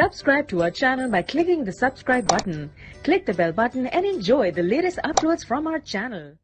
Subscribe to our channel by clicking the subscribe button. Click the bell button and enjoy the latest uploads from our channel.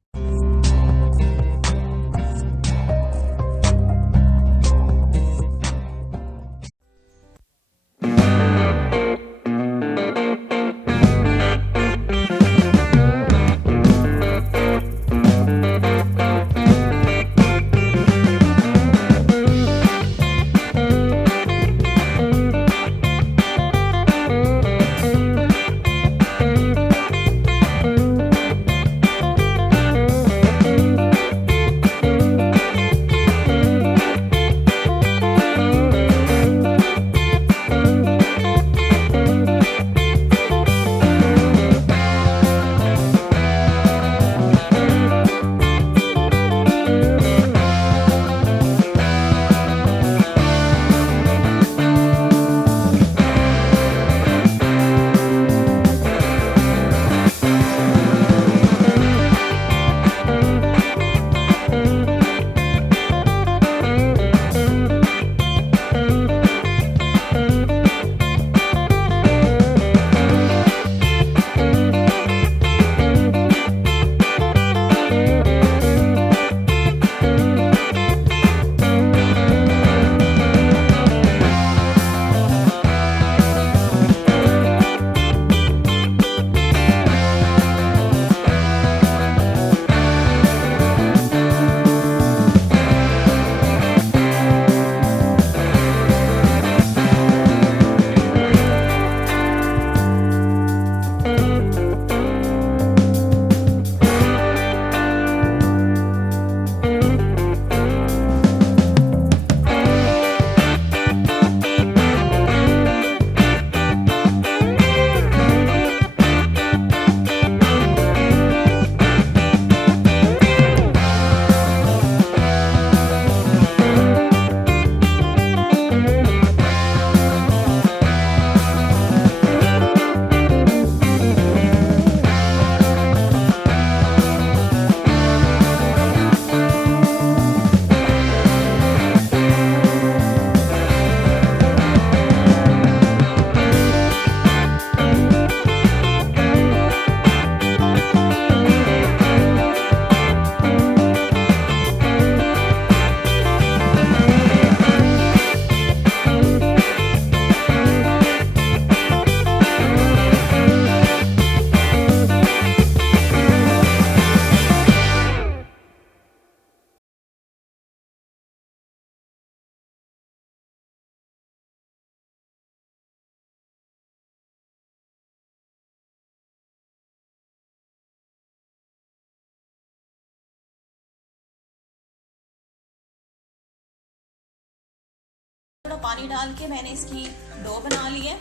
थोड़ा पानी डाल के मैंने इसकी dough बना ली है।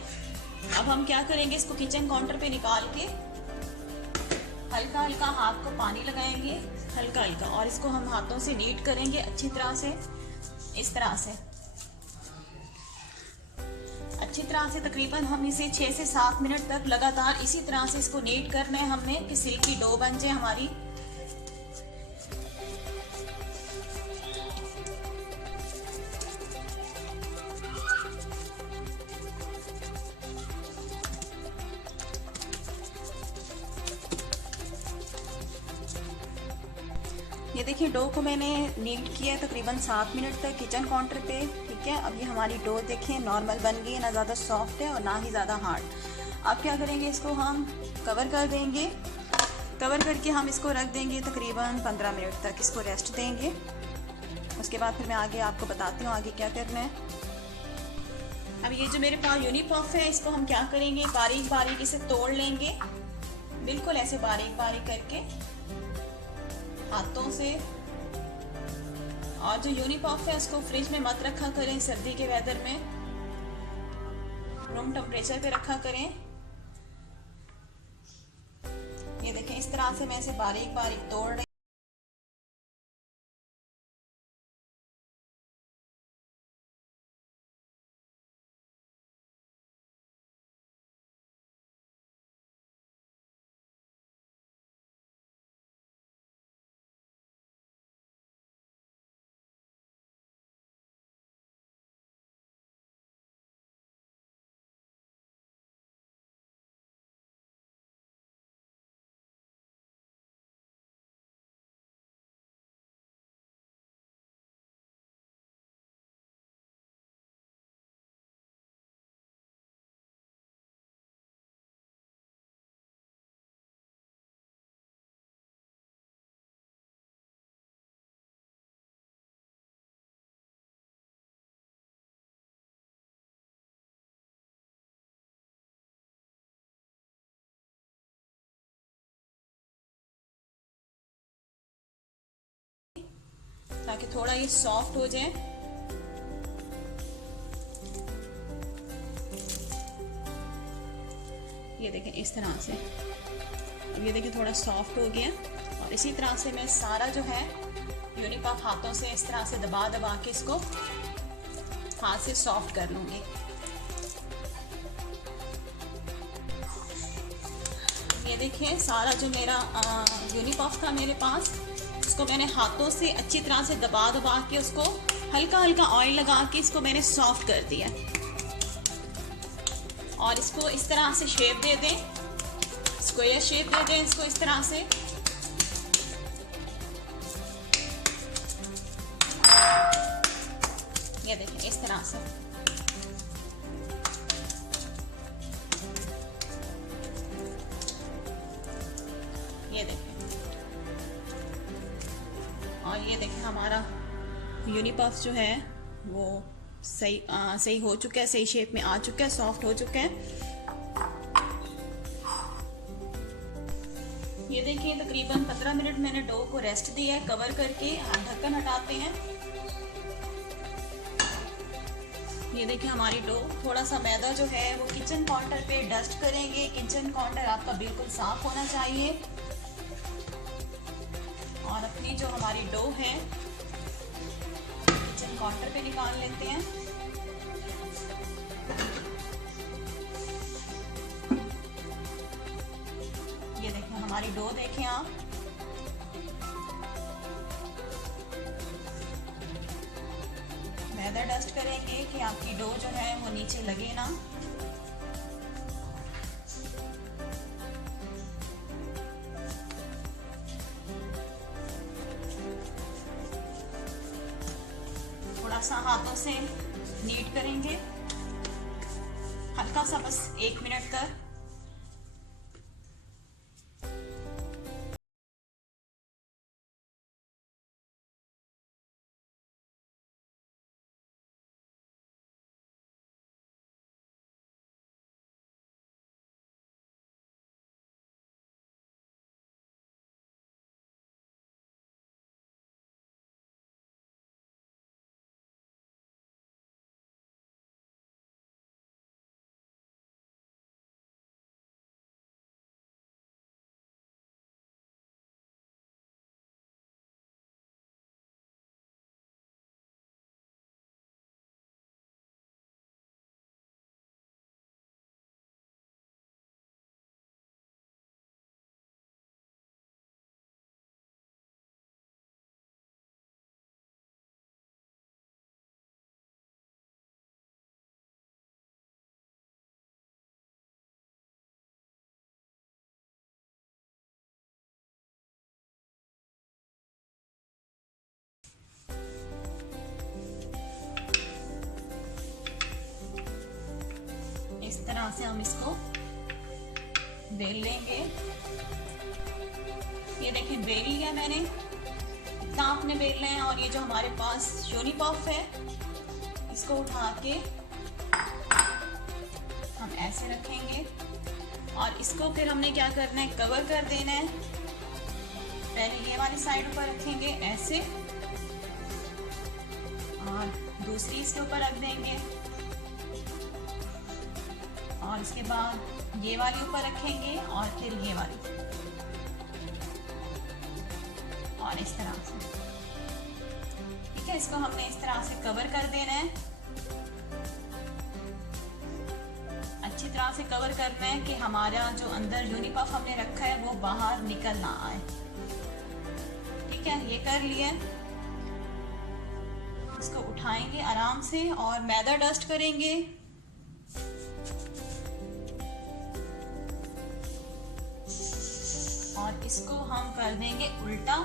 अब हम क्या करेंगे, इसको किचन काउंटर पे निकाल के हल्का हल्का हाथ को पानी लगाएंगे, हल्का हल्का, और इसको हम हाथों से नीट करेंगे अच्छी तरह से, इस तरह से अच्छी तरह से। तकरीबन हम इसे 6 से 7 मिनट तक लगातार इसी तरह से इसको नीट करना है हमने, कि सिल्की डो बन जाए हमारी। ये देखिए, डो को मैंने नीट किया है तकरीबन 7 मिनट तक किचन काउंटर पे, ठीक है। अब ये हमारी डो देखें नॉर्मल बन गई है, ना ज़्यादा सॉफ्ट है और ना ही ज़्यादा हार्ड। अब क्या करेंगे, इसको हम कवर कर देंगे। कवर करके हम इसको रख देंगे तकरीबन 15 मिनट तक, इसको रेस्ट देंगे। उसके बाद फिर मैं आगे आपको बताती हूँ आगे क्या करना है। अब ये जो मेरे पास यूनी पफ है, इसको हम क्या करेंगे, बारीक बारीक इसे तोड़ लेंगे, बिल्कुल ऐसे बारीक बारीक करके हाथों से। और जो यूनी पफ है उसको फ्रिज में मत रखा करें, सर्दी के वेदर में रूम टेम्परेचर पे रखा करें। ये देखें, इस तरह से मैं इसे बारीक बारीक तोड़ रही ताकि थोड़ा ये सॉफ्ट हो जाए। ये देखें इस तरह से, ये देखें थोड़ा सॉफ्ट हो गया। और इसी तरह से मैं सारा जो है यूनिपफ हाथों से इस तरह से दबा दबा के इसको हाथ से सॉफ्ट कर लूंगी। ये देखिए सारा जो मेरा यूनिपफ था मेरे पास, उसको मैंने हाथों से अच्छी तरह से दबा दबा के उसको हल्का हल्का ऑयल लगा के इसको मैंने सॉफ्ट कर दिया। और इसको इस तरह से शेप दे दें, स्क्वायर शेप दे दें इसको इस तरह से। ये देखिए इस तरह से। ये देखें, और ये देखें हमारा यूनिपफ जो है वो सही हो चुका है, सही शेप में आ चुका है, सॉफ्ट हो चुका है। ये देखिए तकरीबन 15 मिनट मैंने डो को रेस्ट दिया है कवर करके। ढक्कन हटाते हैं। ये देखिए हमारी डो, थोड़ा सा मैदा जो है वो किचन काउंटर पे डस्ट करेंगे। किचन काउंटर आपका बिल्कुल साफ होना चाहिए। और अपनी जो हमारी डो है किचन काउंटर पे निकाल लेते हैं। ये देखें हमारी डो, देखें आप, मैदा डस्ट करेंगे कि आपकी डो जो है वो नीचे लगे ना। थोड़ा सा हाथों से नीट करेंगे हल्का सा, बस 1 मिनट का। इस तरह से हम इसको बेल लेंगे। ये देखिए बेल लिया मैंने, इतना आपने बेलना है। और ये जो हमारे पास यूनिपफ है इसको उठा के हम ऐसे रखेंगे। और इसको फिर हमने क्या करना है, कवर कर देना है। पहले ये वाली साइड ऊपर रखेंगे ऐसे, और दूसरी इसके ऊपर रख देंगे। और इसके बाद ये वाली ऊपर रखेंगे और फिर ये वाली, और इस तरह से। ठीक है, इसको हमने इस तरह से कवर कर देना है। अच्छी तरह से कवर करना है कि हमारा जो अंदर यूनिपफ हमने रखा है वो बाहर निकल ना आए। ठीक है, ये कर लिया। इसको उठाएंगे आराम से और मैदा डस्ट करेंगे। और इसको हम कर देंगे उल्टा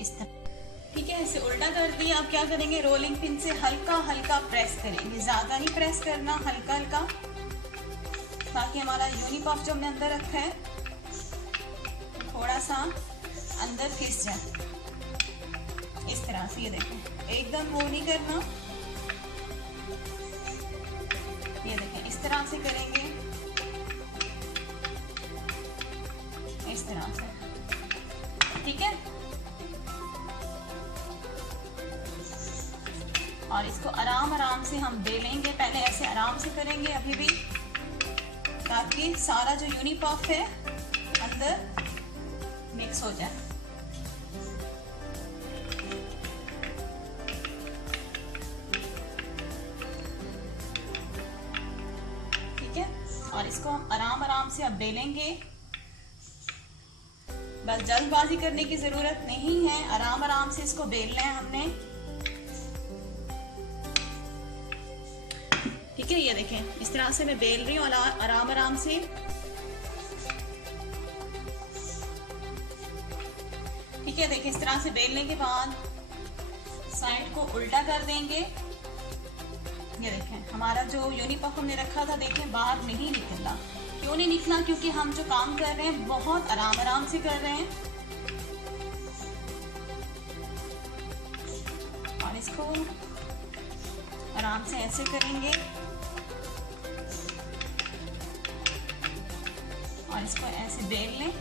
इस तरह। ठीक है, इसे उल्टा कर दिया। अब क्या करेंगे, रोलिंग पिन से हल्का हल्का प्रेस करेंगे, ज्यादा नहीं प्रेस करना, हल्का हल्का, ताकि हमारा यूनिपफ जो हमने अंदर रखा है थोड़ा सा अंदर घिस जाए। इस तरह से, ये देखें, एकदम वो नहीं करना। ये देखें इस तरह से करेंगे, इस तरह से। ठीक है, और इसको आराम आराम से हम बेलेंगे। पहले ऐसे आराम से करेंगे अभी भी, ताकि सारा जो यूनी पफ है अंदर मिक्स हो जाए। ठीक है, और इसको हम आराम आराम से अब बेलेंगे। बस जल्दबाजी करने की जरूरत नहीं है, आराम आराम से इसको बेलना है हमने। ठीक है, ये देखें इस तरह से मैं बेल रही हूँ आराम आराम से। ठीक है, देखिए इस तरह से बेलने के बाद साइड को उल्टा कर देंगे। ये देखें हमारा जो यूनी पफ हमने रखा था, देखें बाहर नहीं निकलना। क्यों नहीं निकला? क्योंकि हम जो काम कर रहे हैं बहुत आराम आराम से कर रहे हैं। और इसको आराम से ऐसे करेंगे और इसको ऐसे बेल लें।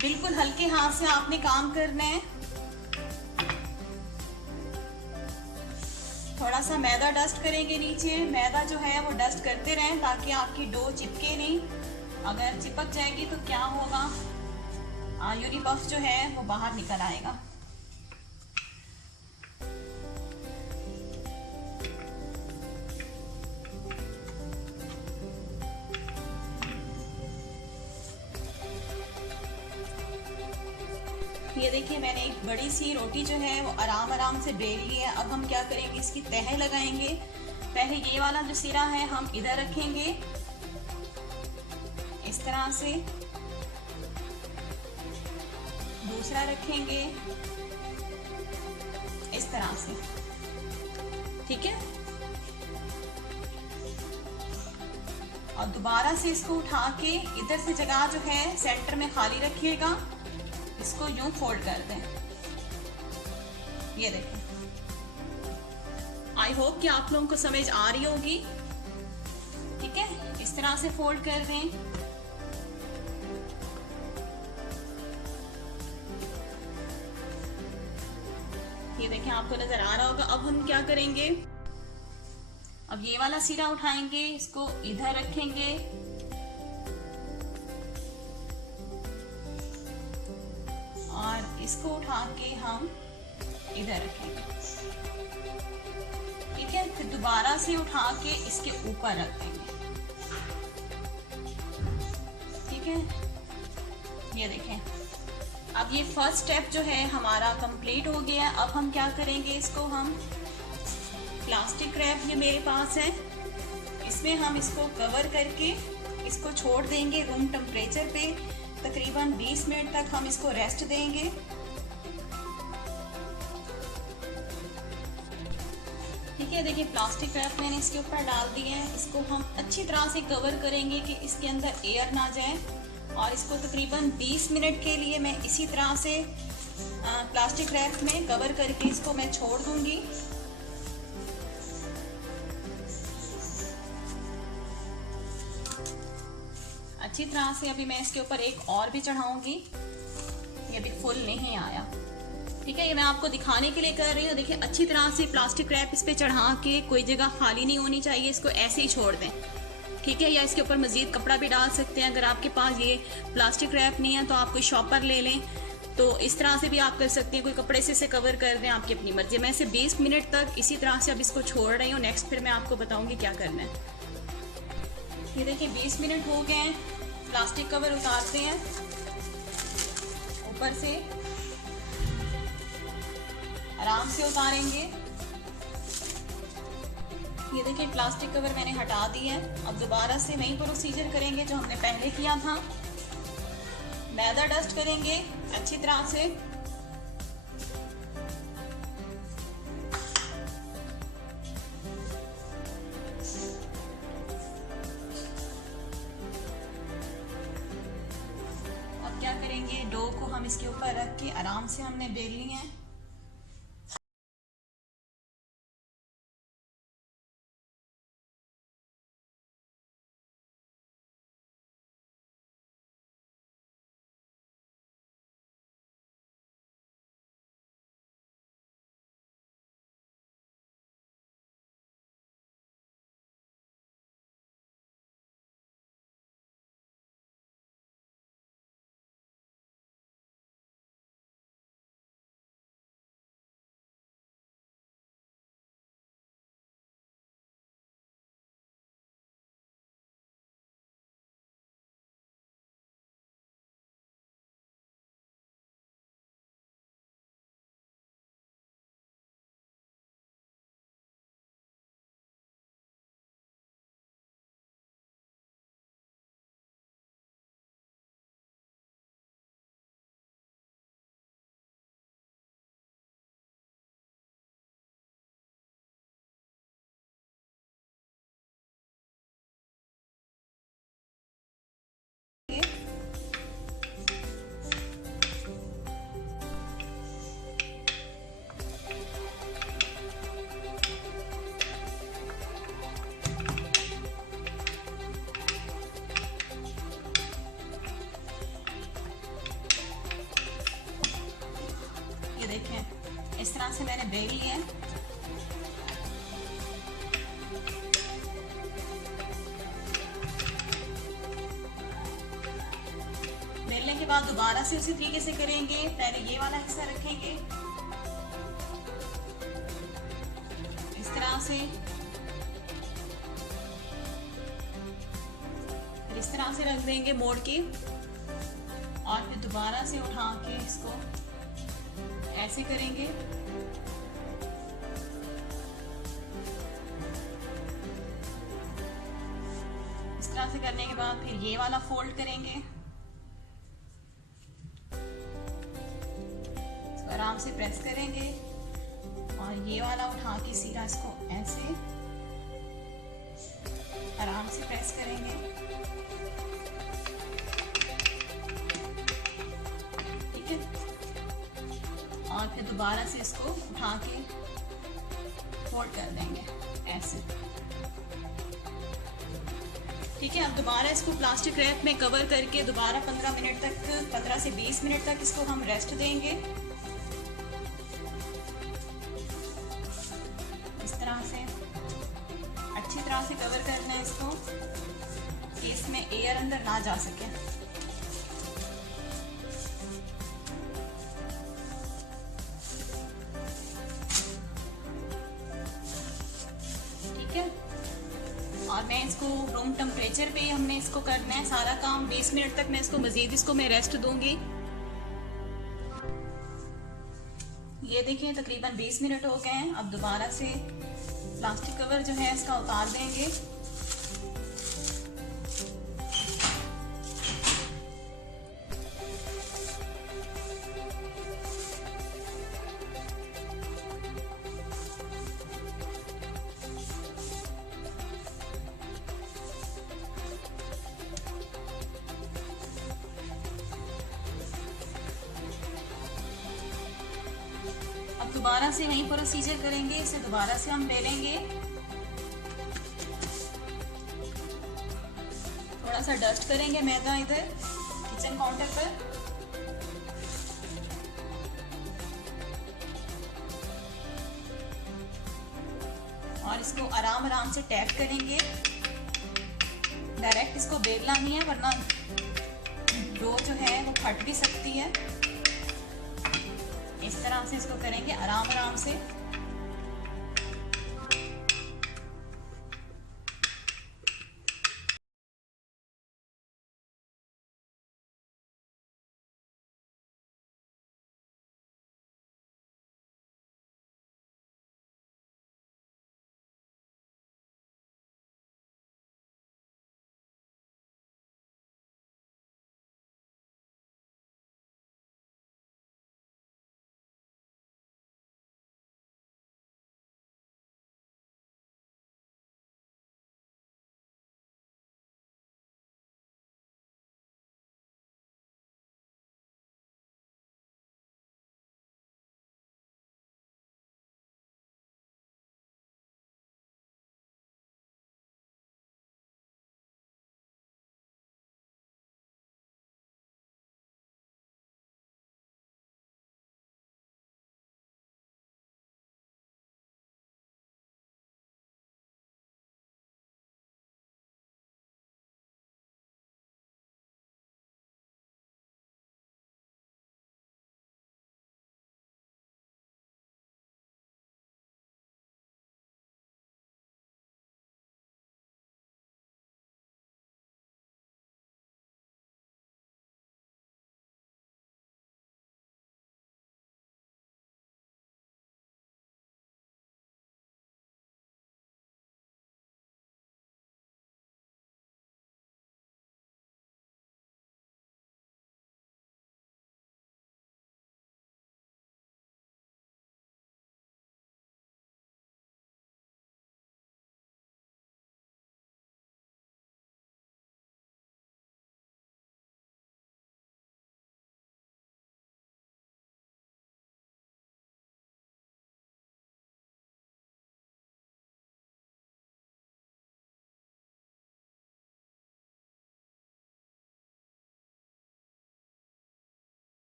बिल्कुल हल्के हाथ से आपने काम करना है। थोड़ा सा मैदा डस्ट करेंगे नीचे, मैदा जो है वो डस्ट करते रहें ताकि आपकी डो चिपके नहीं। अगर चिपक जाएगी तो क्या होगा, यूनी पफ जो है वो बाहर निकल आएगा। ये देखिए मैंने एक बड़ी सी रोटी जो है वो आराम आराम से बेल ली है। अब हम क्या करेंगे, इसकी तह लगाएंगे। पहले ये वाला जो सिरा है हम इधर रखेंगे इस तरह से, दूसरा रखेंगे इस तरह से। ठीक है, और दोबारा से इसको उठा के इधर से जगह जो है सेंटर में खाली रखिएगा, इसको यूं फोल्ड कर दें। ये देखें, आई होप कि आप लोगों को समझ आ रही होगी। ठीक है, इस तरह से फोल्ड कर दें। ये देखें आपको नजर आ रहा होगा। अब हम क्या करेंगे, अब ये वाला सिरा उठाएंगे, इसको इधर रखेंगे और इसको उठा के हम इधर रखेंगे। ठीक है, फिर दोबारा से उठा के इसके ऊपर रख देंगे। ठीक है, ये देखें अब ये फर्स्ट स्टेप जो है हमारा कंप्लीट हो गया। अब हम क्या करेंगे, इसको हम प्लास्टिक रैप ये मेरे पास है, इसमें हम इसको कवर करके इसको छोड़ देंगे रूम टेम्परेचर पे। तकरीबन 20 मिनट तक हम इसको रेस्ट देंगे। ठीक है, देखिए प्लास्टिक रैप मैंने इसके ऊपर डाल दिया है। इसको हम अच्छी तरह से कवर करेंगे कि इसके अंदर एयर ना जाए, और इसको तकरीबन 20 मिनट के लिए मैं इसी तरह से प्लास्टिक रैप में कवर करके इसको मैं छोड़ दूंगी। अच्छी तरह से अभी मैं इसके ऊपर एक और भी चढ़ाऊंगी। ये भी फुल नहीं आया। ठीक है, ये मैं आपको दिखाने के लिए कर रही हूँ। देखिए अच्छी तरह से प्लास्टिक रैप इस पे चढ़ा के, कोई जगह खाली नहीं होनी चाहिए, इसको ऐसे ही छोड़ दें। ठीक है, या इसके ऊपर मजीद कपड़ा भी डाल सकते हैं। अगर आपके पास ये प्लास्टिक रैप नहीं है तो आप कोई शॉपर ले लें, तो इस तरह से भी आप कर सकते हैं। कोई कपड़े से इसे कवर कर दें, आपकी अपनी मर्जी। मैं इसे 20 मिनट तक इसी तरह से अब इसको छोड़ रही हूँ। नेक्स्ट फिर मैं आपको बताऊंगी क्या करना है। ये देखिए 20 मिनट हो गए हैं। प्लास्टिक कवर उतारते हैं ऊपर से, आराम से उतारेंगे। ये देखिए प्लास्टिक कवर मैंने हटा दी है। अब दोबारा से वही प्रोसीजर करेंगे जो हमने पहले किया था। मैदा डस्ट करेंगे अच्छी तरह से। अब क्या करेंगे, डो को हम इसके ऊपर रख के आराम से हमने बेलनी है। बाद दोबारा से उसी तरीके से करेंगे। पहले ये वाला हिस्सा रखेंगे इस तरह से, फिर इस तरह से रख देंगे मोड़ के, और फिर दोबारा से उठा के इसको ऐसे करेंगे। इस तरह से करने के बाद फिर ये वाला फोल्ड करेंगे, इसको आराम से प्रेस करेंगे, और ये वाला उठा के सीधा इसको ऐसे आराम से प्रेस करेंगे। ठीक है, और फिर दोबारा से इसको उठा के फोल्ड कर देंगे ऐसे। ठीक है, अब दोबारा इसको प्लास्टिक रैप में कवर करके दोबारा 15 मिनट तक, 15 से 20 मिनट तक इसको हम रेस्ट देंगे। इस तरह से अच्छी तरह से कवर करना है इसको कि इसमें एयर अंदर ना जा सके। ठीक है, और मैं इसको रूम टेम्परेचर पे हमने इसको करना है सारा काम। 20 मिनट तक मैं इसको मजीद मैं रेस्ट दूंगी। ये देखिए तकरीबन 20 मिनट हो गए हैं। अब दोबारा से प्लास्टिक कवर जो है इसका उतार देंगे। अब दोबारा से वही प्रोसीजर करेंगे। इसे दोबारा से हम ले लेंगे, थोड़ा सा डस्ट करेंगे मैदा इधर किचन काउंटर पर, और इसको आराम आराम से टैप करेंगे। डायरेक्ट इसको बेलना नहीं है, वरना डो जो है वो फट भी सकती है। इस तरह से इसको करेंगे आराम आराम से।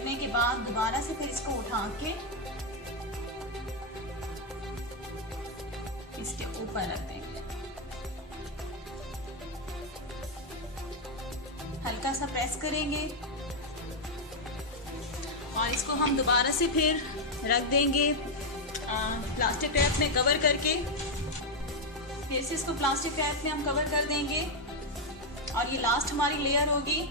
करने के बाद दोबारा से फिर इसको उठा के इसके ऊपर रख देंगे। हल्का सा प्रेस करेंगे और इसको हम दोबारा से फिर रख देंगे प्लास्टिक रैप में कवर करके। फिर से इसको प्लास्टिक रैप में हम कवर कर देंगे और ये लास्ट हमारी लेयर होगी।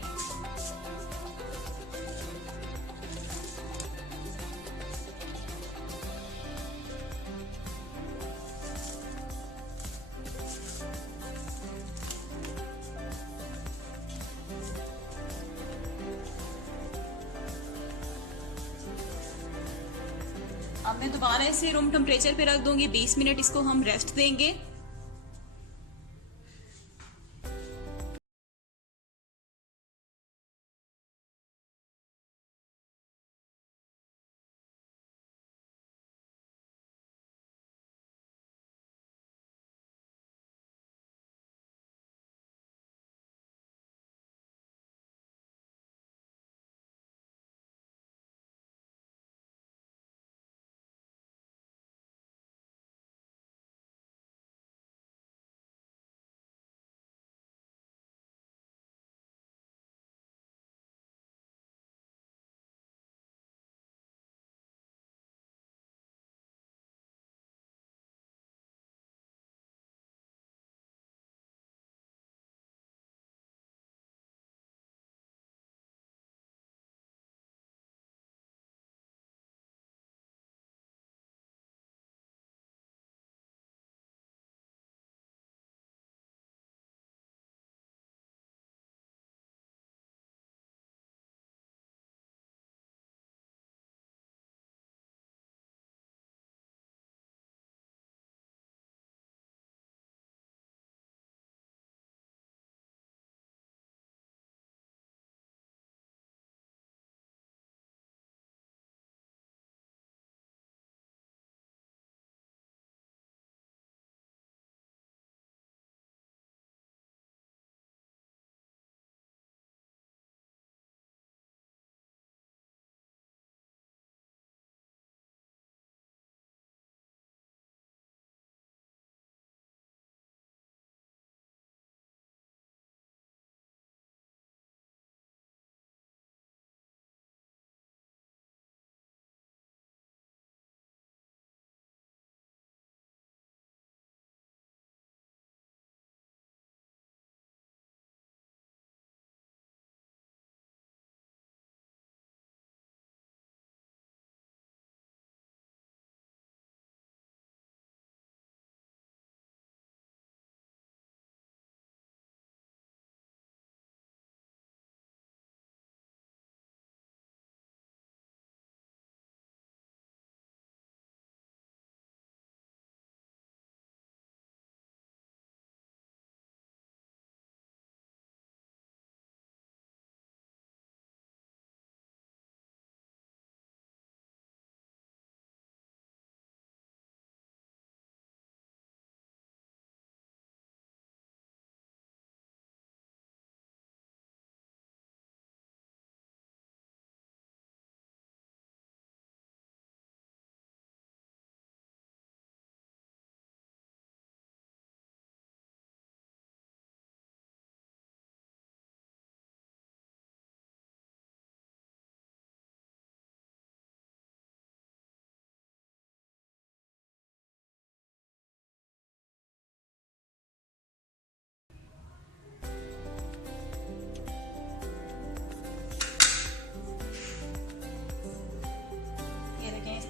अब मैं दोबारा इसे रूम टेम्परेचर पे रख दूंगी। 20 मिनट इसको हम रेस्ट देंगे।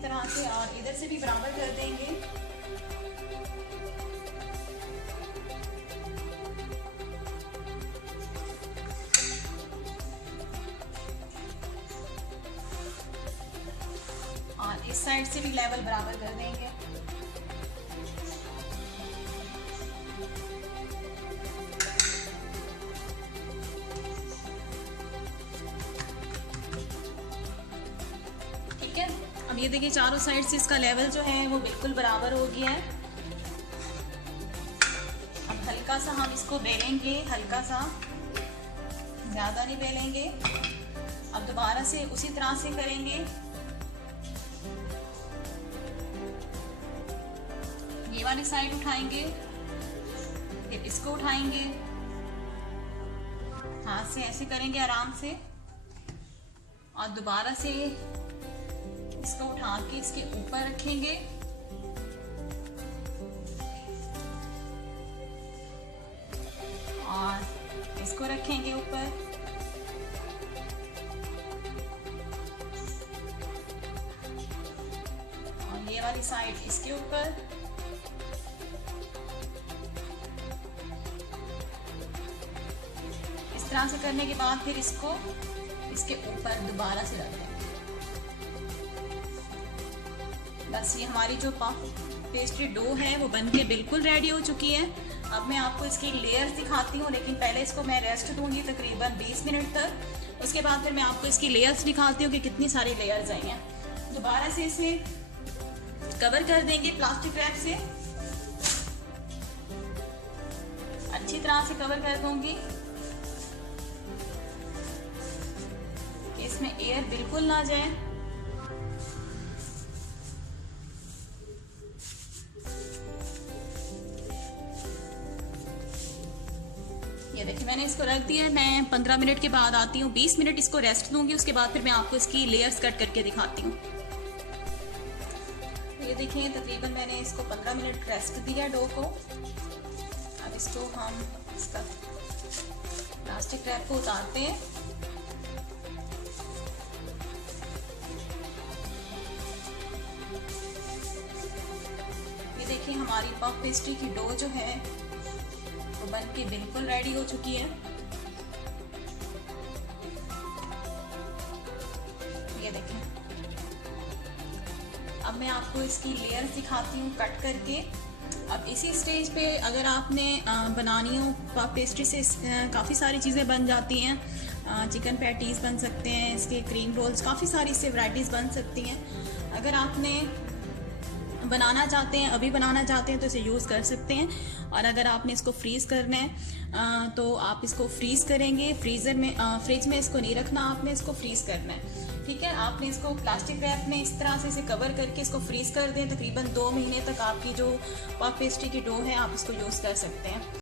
तरह से और इधर से भी बराबर कर देंगे। और इस साइड से भी लेवल बराबर कर देंगे। अब ये देखिए चारों साइड से इसका लेवल जो है वो बिल्कुल बराबर हो गया है। अब हल्का सा हम इसको बेलेंगे, हल्का सा, ज़्यादा नहीं बेलेंगे। अब दोबारा से उसी तरह से करेंगे। ये वाली साइड उठाएंगे, फिर इसको उठाएंगे, हाथ से ऐसे करेंगे आराम से, और दोबारा से इसको उठा के इसके ऊपर रखेंगे। और इसको रखेंगे ऊपर, और ये वाली साइड इसके ऊपर। इस तरह से करने के बाद फिर इसको इसके ऊपर दोबारा से रख दें। बस ये हमारी जो पेस्ट्री डो है वो बनके बिल्कुल रेडी हो चुकी है। अब मैं आपको इसकी लेयर्स दिखाती हूँ, लेकिन पहले इसको मैं रेस्ट दूंगी तकरीबन 20 मिनट तक। उसके बाद फिर मैं आपको इसकी लेयर्स दिखाती हूँ कि कितनी सारी लेयर्स आई हैं। दोबारा से इसे कवर कर देंगे प्लास्टिक रैप से, अच्छी तरह से कवर कर दूंगी, इसमें एयर बिल्कुल ना जाए। ये देखिए मैंने इसको रख दिया है। मैं 15 मिनट के बाद आती हूँ, 20 मिनट इसको रेस्ट दूंगी, उसके बाद फिर मैं आपको इसकी लेयर्स कट करके दिखाती हूँ। ये देखिए तकरीबन मैंने इसको 15 मिनट रेस्ट दिया डो को। अब इसको हम इसका प्लास्टिक रैप को उतारते हैं। ये देखिए हमारी पफ पेस्ट्री की डो जो है वो बनके बिल्कुल रेडी हो चुकी है। ये देखें। अब मैं आपको इसकी लेयर दिखाती हूँ कट करके। अब इसी स्टेज पे अगर आपने बनानी हो पफ पेस्ट्री से काफ़ी सारी चीज़ें बन जाती हैं। चिकन पैटीज़ बन सकते हैं, इसके क्रीम रोल्स, काफ़ी सारी इससे वैराइटीज़ बन सकती हैं। अगर आपने बनाना चाहते हैं, अभी बनाना चाहते हैं तो इसे यूज़ कर सकते हैं। और अगर आपने इसको फ्रीज़ करना है तो आप इसको फ्रीज़ करेंगे। फ्रीज़र में फ्रिज में इसको नहीं रखना, आपने इसको फ्रीज़ करना है। ठीक है, आपने इसको प्लास्टिक रैप में इस तरह से इसे कवर करके इसको फ्रीज़ कर दें। तकरीबन 2 महीने तक आपकी जो पफ पेस्ट्री की डो है आप इसको यूज़ कर सकते हैं।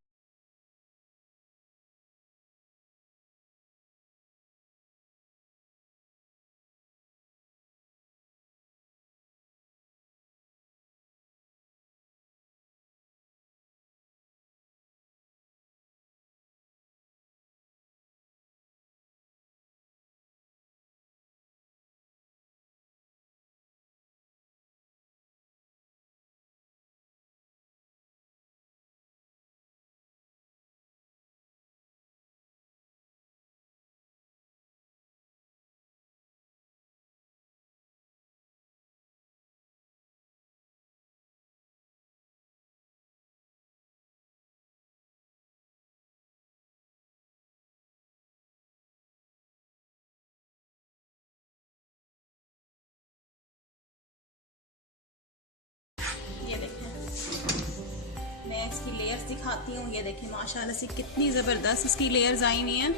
ये देखें मैं इसकी लेयर्स दिखाती हूँ। ये देखें माशाल्लाह से कितनी ज़बरदस्त इसकी लेयर्स आई हुई हैं।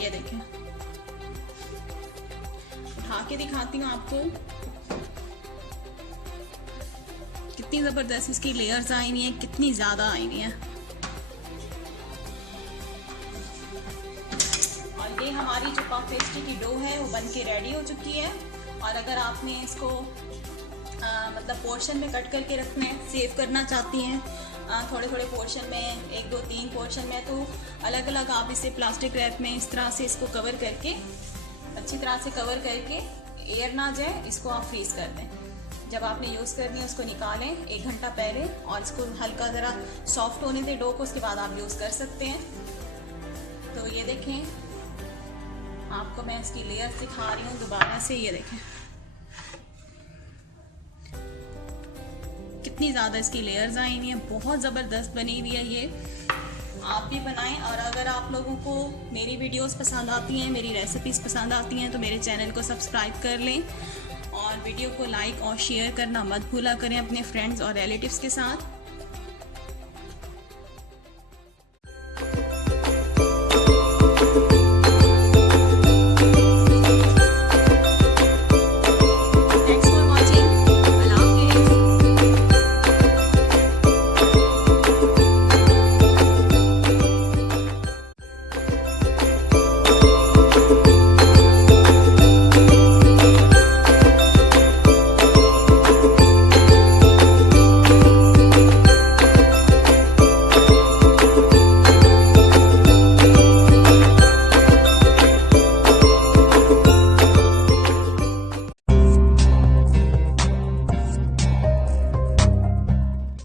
ये देखें उठा के दिखाती हूँ आपको कितनी ज़बरदस्त इसकी लेयर्स आई हुई हैं, कितनी ज़्यादा आई हुई हैं। और ये हमारी जो पफ पेस्ट्री की डो है वो बन के रेडी हो चुकी है। और अगर आपने इसको मतलब पोर्शन में कट करके रखना है, सेव करना चाहती हैं थोड़े थोड़े पोर्शन में, 1 2 3 पोर्शन में, तो अलग अलग आप इसे प्लास्टिक रैप में इस तरह से इसको कवर करके, अच्छी तरह से कवर करके, एयर ना जाए, इसको आप फ्रीज़ कर दें। जब आपने यूज़ करनी है उसको निकालें 1 घंटा पहले और इसको हल्का ज़रा सॉफ्ट होने दें डो को, उसके बाद आप यूज़ कर सकते हैं। तो ये देखें आपको मैं इसकी लेयर दिखा रही हूँ दोबारा से। ये देखें कितनी ज़्यादा इसकी लेयर्स आई हुई हैं, बहुत ज़बरदस्त बनी हुई है। ये आप भी बनाएं। और अगर आप लोगों को मेरी वीडियोस पसंद आती हैं, मेरी रेसिपीज़ पसंद आती हैं, तो मेरे चैनल को सब्सक्राइब कर लें और वीडियो को लाइक और शेयर करना मत भूला करें अपने फ्रेंड्स और रिलेटिव्स के साथ।